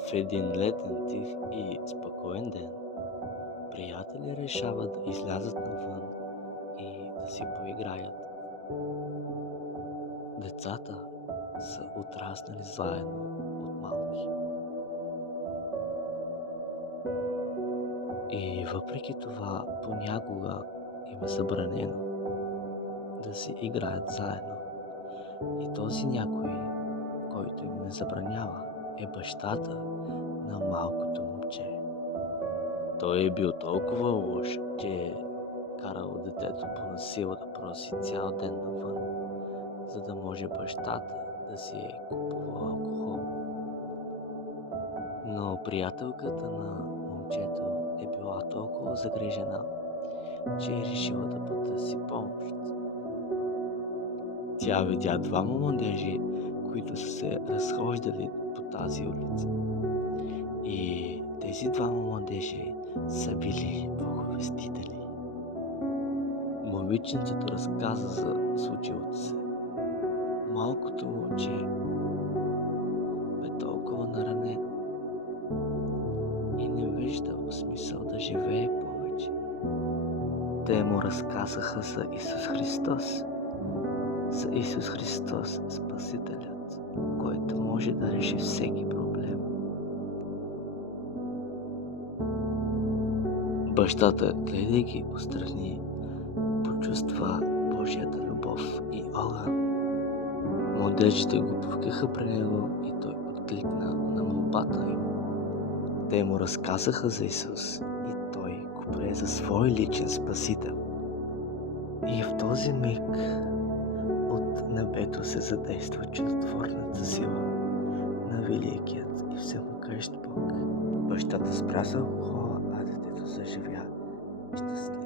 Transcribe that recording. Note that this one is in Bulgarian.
В един летен тих и спокоен ден, приятели решават да излязат навън и да си поиграят. Децата са отраснали заедно от малки. И въпреки това понякога им е забранено да си играят заедно. И този някой, който им не забранява, е бащата на малкото момче. Той е бил толкова лош, че е карал детето по насила да проси цял ден навън, за да може бащата да си е купувал алкохол. Но приятелката на момчето е била толкова загрижена, че е решила да потърси помощ. Тя видя двама младежи, които са се разхождали по тази улица. И тези двама младежи са били благовестители. Момиченцето разказа за случилото се. Малкото момче бе толкова наранено и не виждал смисъл да живее повече. Те му разказаха за Исус Христос. За Исус Христос, Спасителят, който може да реши всеки проблем. Бащата, гледайки отстрани, почувства Божията любов и огън. Младежите го повикаха при него и той откликна на молбата им. Те му разказаха за Исус и той го прие за свой личен спасител. И в този миг от небето се задейства чудотворната сила на великият и всемогъщ Бог. Бащата спря с алкохола, а детето заживя щастливо.